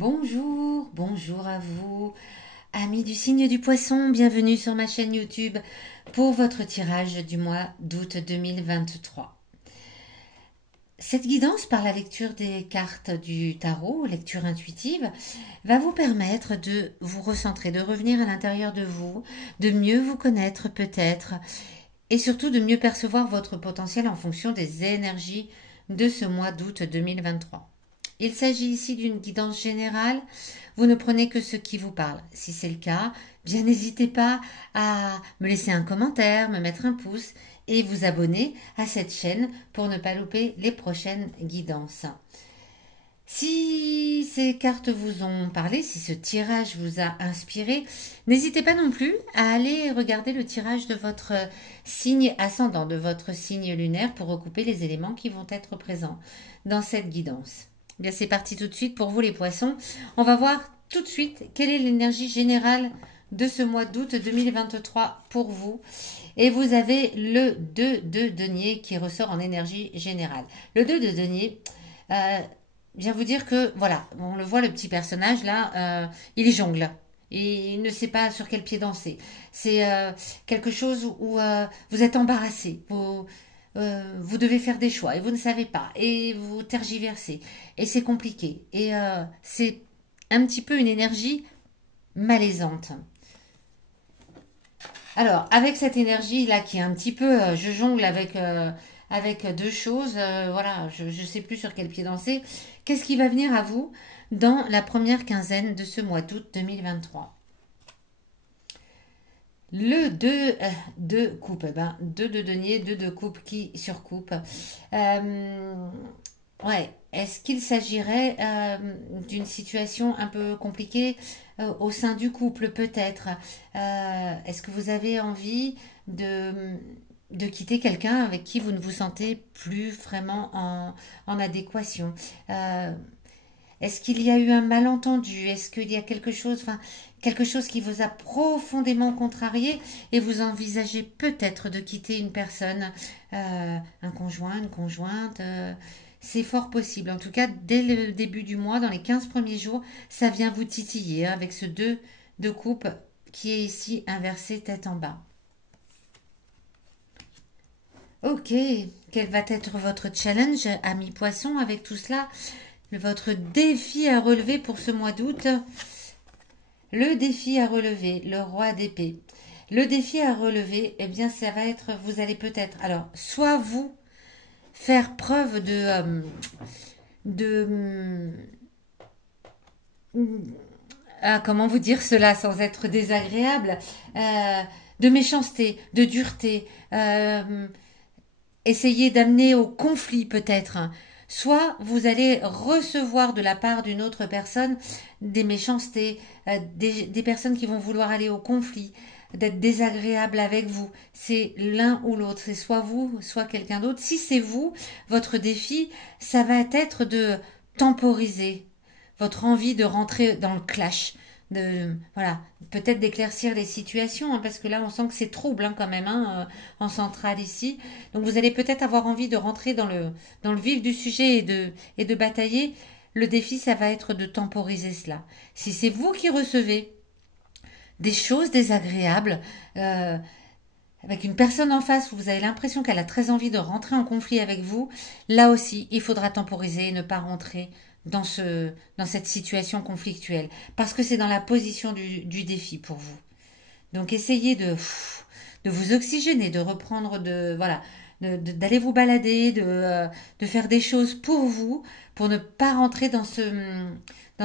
Bonjour, bonjour à vous, amis du signe du poisson, bienvenue sur ma chaîne YouTube pour votre tirage du mois d'août 2023. Cette guidance par la lecture des cartes du tarot, lecture intuitive, va vous permettre de vous recentrer, de revenir à l'intérieur de vous, de mieux vous connaître peut-être et surtout de mieux percevoir votre potentiel en fonction des énergies de ce mois d'août 2023. Il s'agit ici d'une guidance générale. Vous ne prenez que ce qui vous parle. Si c'est le cas, bien n'hésitez pas à me laisser un commentaire, me mettre un pouce et vous abonner à cette chaîne pour ne pas louper les prochaines guidances. Si ces cartes vous ont parlé, si ce tirage vous a inspiré, n'hésitez pas non plus à aller regarder le tirage de votre signe ascendant, de votre signe lunaire pour recouper les éléments qui vont être présents dans cette guidance. Bien, c'est parti tout de suite pour vous les poissons. On va voir tout de suite quelle est l'énergie générale de ce mois d'août 2023 pour vous. Et vous avez le 2 de denier qui ressort en énergie générale. Le 2 de denier vient vous dire que, voilà, on le voit le petit personnage là, il jongle. Et il ne sait pas sur quel pied danser. C'est quelque chose où vous êtes embarrassé. Vous devez faire des choix et vous ne savez pas et vous tergiversez et c'est compliqué et c'est un petit peu une énergie malaisante. Alors avec cette énergie là qui est un petit peu, je jongle avec deux choses, voilà, je ne sais plus sur quel pied danser. Qu'est-ce qui va venir à vous dans la première quinzaine de ce mois d'août 2023? Le 2 de coupe, 2 de denier, 2 de coupe qui surcoupe. Ouais, est-ce qu'il s'agirait d'une situation un peu compliquée au sein du couple peut-être? Est-ce que vous avez envie de quitter quelqu'un avec qui vous ne vous sentez plus vraiment en adéquation? Est-ce qu'il y a eu un malentendu? Est-ce qu'il y a quelque chose qui vous a profondément contrarié et vous envisagez peut-être de quitter une personne, un conjoint, une conjointe? C'est fort possible. En tout cas, dès le début du mois, dans les 15 premiers jours, ça vient vous titiller avec ce 2 de coupe qui est ici inversé tête en bas. Ok, quel va être votre challenge, ami poisson, avec tout cela? Votre défi à relever pour ce mois d'août. Le défi à relever, le roi d'épée. Le défi à relever, eh bien, ça va être, vous allez peut-être, alors, soit vous faire preuve de comment vous dire cela sans être désagréable, de méchanceté, de dureté, essayer d'amener au conflit peut-être. Soit vous allez recevoir de la part d'une autre personne des méchancetés, des personnes qui vont vouloir aller au conflit, d'être désagréables avec vous. C'est l'un ou l'autre. C'est soit vous, soit quelqu'un d'autre. Si c'est vous, votre défi, ça va être de temporiser votre envie de rentrer dans le clash. Voilà, peut-être d'éclaircir les situations, hein, parce que là on sent que c'est trouble hein, quand même en centrale ici. Donc vous allez peut-être avoir envie de rentrer dans le vif du sujet et de batailler. Le défi, ça va être de temporiser cela. Si c'est vous qui recevez des choses désagréables, avec une personne en face où vous avez l'impression qu'elle a très envie de rentrer en conflit avec vous, là aussi, il faudra temporiser et ne pas rentrer dans cette situation conflictuelle. Parce que c'est dans la position du défi pour vous. Donc essayez de vous oxygéner, de reprendre, voilà, d'aller vous balader, de faire des choses pour vous, pour ne pas rentrer dans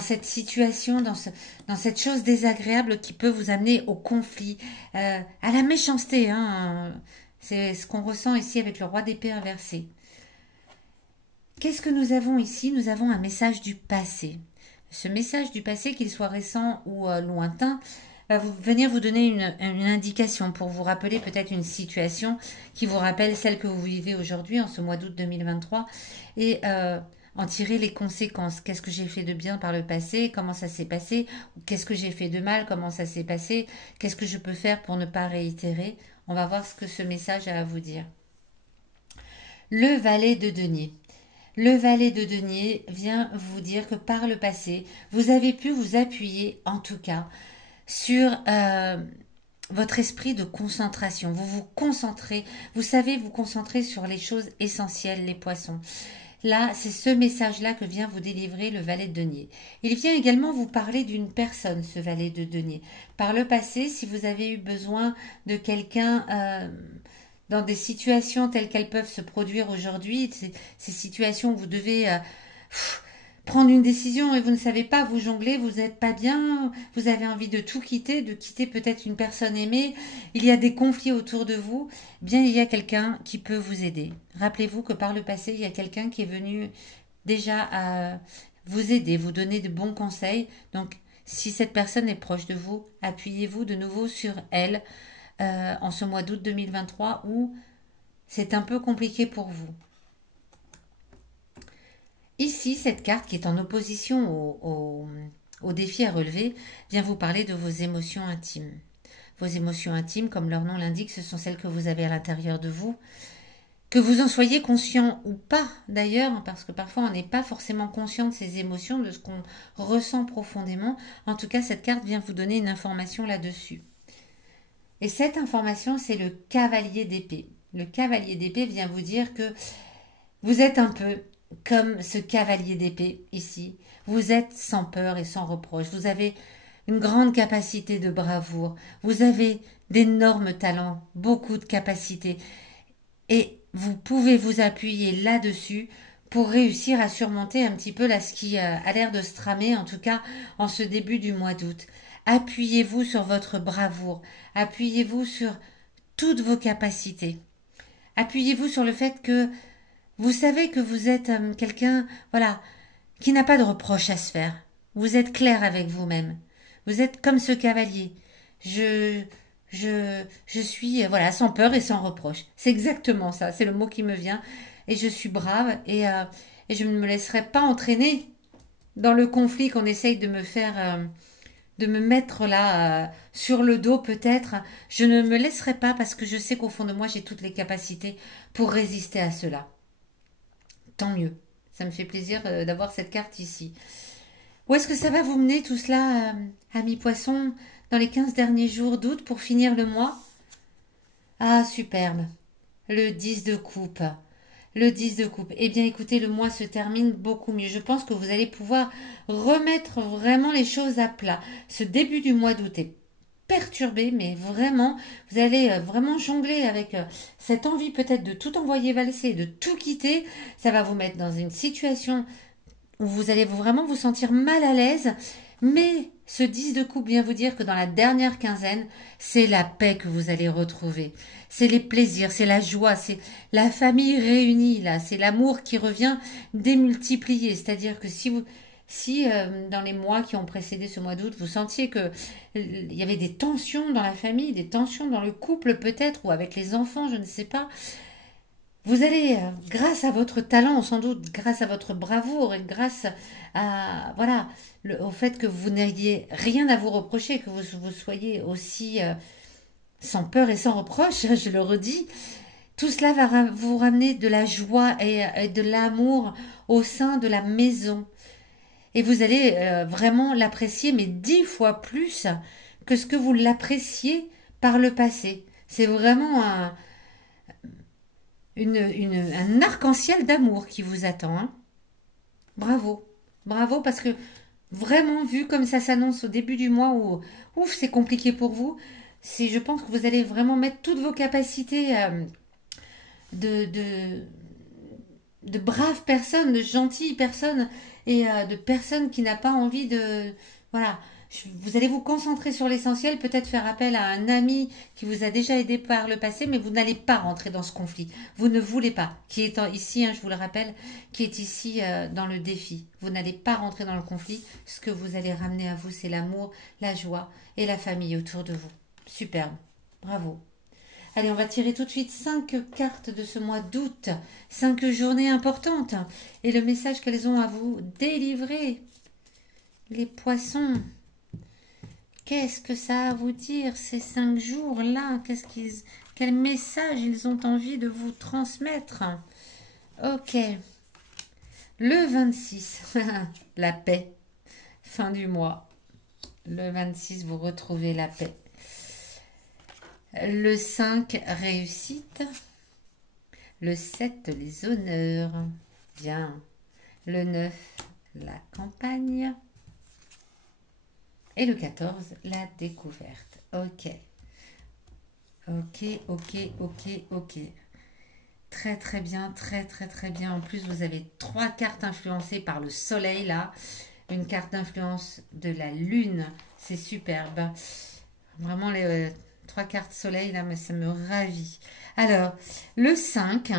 cette situation, dans cette chose désagréable qui peut vous amener au conflit, à la méchanceté. Hein. C'est ce qu'on ressent ici avec le roi d'épée inversé. Qu'est-ce que nous avons ici? Nous avons un message du passé. Ce message du passé, qu'il soit récent ou lointain, va venir vous donner une indication pour vous rappeler peut-être une situation qui vous rappelle celle que vous vivez aujourd'hui en ce mois d'août 2023 et en tirer les conséquences. Qu'est-ce que j'ai fait de bien par le passé? Comment ça s'est passé? Qu'est-ce que j'ai fait de mal? Comment ça s'est passé? Qu'est-ce que je peux faire pour ne pas réitérer? On va voir ce que ce message a à vous dire. Le valet de denier. Le valet de denier vient vous dire que par le passé, vous avez pu vous appuyer, en tout cas, sur votre esprit de concentration. Vous vous concentrez, vous savez vous concentrer sur les choses essentielles, les poissons. Là, c'est ce message-là que vient vous délivrer le valet de denier. Il vient également vous parler d'une personne, ce valet de denier. Par le passé, si vous avez eu besoin de quelqu'un dans des situations telles qu'elles peuvent se produire aujourd'hui, ces situations où vous devez prendre une décision et vous ne savez pas, vous jonglez, vous n'êtes pas bien, vous avez envie de tout quitter, de quitter peut-être une personne aimée, il y a des conflits autour de vous, eh bien il y a quelqu'un qui peut vous aider. Rappelez-vous que par le passé, il y a quelqu'un qui est venu déjà à vous aider, vous donner de bons conseils. Donc si cette personne est proche de vous, appuyez-vous de nouveau sur elle en ce mois d'août 2023 où c'est un peu compliqué pour vous. Ici, cette carte qui est en opposition au défi à relever vient vous parler de vos émotions intimes. Vos émotions intimes, comme leur nom l'indique, ce sont celles que vous avez à l'intérieur de vous. Que vous en soyez conscient ou pas d'ailleurs, parce que parfois on n'est pas forcément conscient de ces émotions, de ce qu'on ressent profondément. En tout cas, cette carte vient vous donner une information là-dessus. Et cette information, c'est le cavalier d'épée. Le cavalier d'épée vient vous dire que vous êtes un peu comme ce cavalier d'épée ici. Vous êtes sans peur et sans reproche. Vous avez une grande capacité de bravoure. Vous avez d'énormes talents, beaucoup de capacités. Et vous pouvez vous appuyer là-dessus pour réussir à surmonter un petit peu là, ce qui a l'air de se tramer, en tout cas en ce début du mois d'août. Appuyez-vous sur votre bravoure. Appuyez-vous sur toutes vos capacités. Appuyez-vous sur le fait que vous savez que vous êtes quelqu'un, voilà, qui n'a pas de reproche à se faire. Vous êtes clair avec vous-même. Vous êtes comme ce cavalier. Je suis, voilà, sans peur et sans reproche. C'est exactement ça. C'est le mot qui me vient. Et je suis brave et je ne me laisserai pas entraîner dans le conflit qu'on essaye de me faire, de me mettre là sur le dos peut-être. Je ne me laisserai pas parce que je sais qu'au fond de moi, j'ai toutes les capacités pour résister à cela. Tant mieux. Ça me fait plaisir d'avoir cette carte ici. Où est-ce que ça va vous mener tout cela, amis poissons, dans les 15 derniers jours d'août pour finir le mois? Ah, superbe. Le 10 de coupe. Le 10 de coupe. Eh bien, écoutez, le mois se termine beaucoup mieux. Je pense que vous allez pouvoir remettre vraiment les choses à plat. Ce début du mois d'août est perturbé, mais vraiment, vous allez vraiment jongler avec cette envie peut-être de tout envoyer valser, de tout quitter. Ça va vous mettre dans une situation où vous allez vraiment vous sentir mal à l'aise, mais ce 10 de coupe vient vous dire que dans la dernière quinzaine, c'est la paix que vous allez retrouver. C'est les plaisirs, c'est la joie, c'est la famille réunie, là, c'est l'amour qui revient démultiplié. C'est-à-dire que si dans les mois qui ont précédé ce mois d'août, vous sentiez que il y avait des tensions dans la famille, des tensions dans le couple peut-être, ou avec les enfants, je ne sais pas, vous allez, grâce à votre talent, sans doute, grâce à votre bravoure et grâce à, voilà, au fait que vous n'ayez rien à vous reprocher, que vous soyez aussi sans peur et sans reproche, je le redis, tout cela va vous ramener de la joie et de l'amour au sein de la maison. Et vous allez vraiment l'apprécier, mais 10 fois plus que ce que vous l'appréciez par le passé. C'est vraiment un arc-en-ciel d'amour qui vous attend. Hein. Bravo. Bravo parce que vraiment, vu comme ça s'annonce au début du mois où, ouf, c'est compliqué pour vous, je pense que vous allez vraiment mettre toutes vos capacités de, de, de braves personnes, de gentilles personnes et de personnes qui n'ont pas envie de... Voilà, vous allez vous concentrer sur l'essentiel, peut-être faire appel à un ami qui vous a déjà aidé par le passé, mais vous n'allez pas rentrer dans ce conflit. Vous ne voulez pas, qui est ici, hein, je vous le rappelle, qui est ici dans le défi. Vous n'allez pas rentrer dans le conflit. Ce que vous allez ramener à vous, c'est l'amour, la joie et la famille autour de vous. Superbe. Bravo. Allez, on va tirer tout de suite 5 cartes de ce mois d'août. 5 journées importantes. Et le message qu'elles ont à vous délivrer. Les poissons. Qu'est-ce que ça a à vous dire ces 5 jours-là? Quel message ils ont envie de vous transmettre? Ok. Le 26, la paix, fin du mois. Le 26, vous retrouvez la paix. Le 5, réussite. Le 7, les honneurs. Bien. Le 9, la campagne. Et le 14, la découverte. Ok. Ok, ok, ok, ok. Très, très bien, très, très, très bien. En plus, vous avez 3 cartes influencées par le soleil, là. Une carte d'influence de la lune. C'est superbe. Vraiment, les 3 cartes soleil, là, mais ça me ravit. Alors, le 5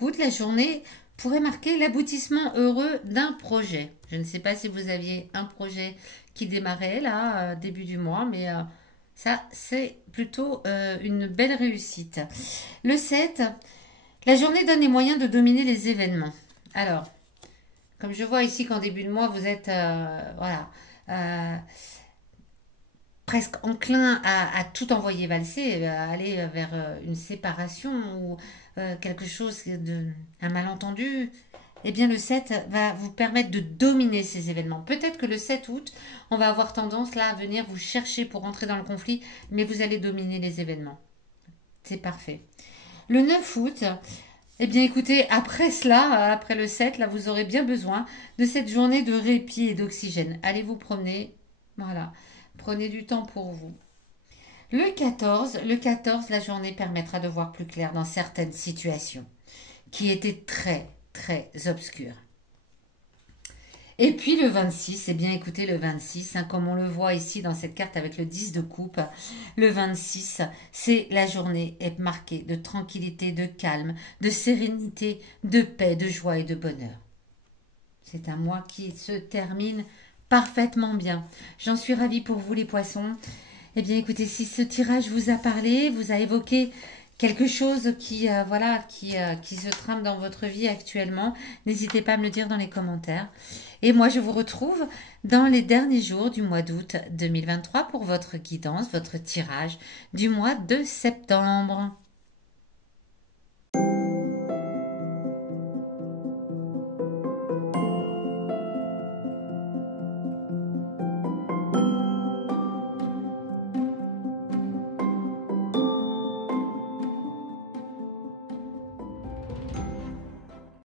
août, la journée pourrait marquer l'aboutissement heureux d'un projet. Je ne sais pas si vous aviez un projet qui démarrait, là, début du mois, mais ça, c'est plutôt une belle réussite. Le 7, la journée donne les moyens de dominer les événements. Alors, comme je vois ici qu'en début de mois, vous êtes voilà, presque enclin à tout envoyer valser, à aller vers une séparation ou quelque chose, un malentendu, eh bien le 7 va vous permettre de dominer ces événements. Peut-être que le 7 août, on va avoir tendance là à venir vous chercher pour entrer dans le conflit, mais vous allez dominer les événements. C'est parfait. Le 9 août, eh bien écoutez, après cela, après le 7, là vous aurez bien besoin de cette journée de répit et d'oxygène. Allez vous promener, voilà, prenez du temps pour vous. Le 14, la journée permettra de voir plus clair dans certaines situations qui étaient très, très obscures. Et puis le 26, eh bien écoutez, le 26, comme on le voit ici dans cette carte avec le 10 de coupe, le 26, c'est la journée est marquée de tranquillité, de calme, de sérénité, de paix, de joie et de bonheur. C'est un mois qui se termine parfaitement bien. J'en suis ravie pour vous les poissons. Eh bien écoutez, si ce tirage vous a parlé, vous a évoqué quelque chose qui, voilà, qui se trame dans votre vie actuellement, n'hésitez pas à me le dire dans les commentaires. Et moi, je vous retrouve dans les derniers jours du mois d'août 2023 pour votre guidance, votre tirage du mois de septembre.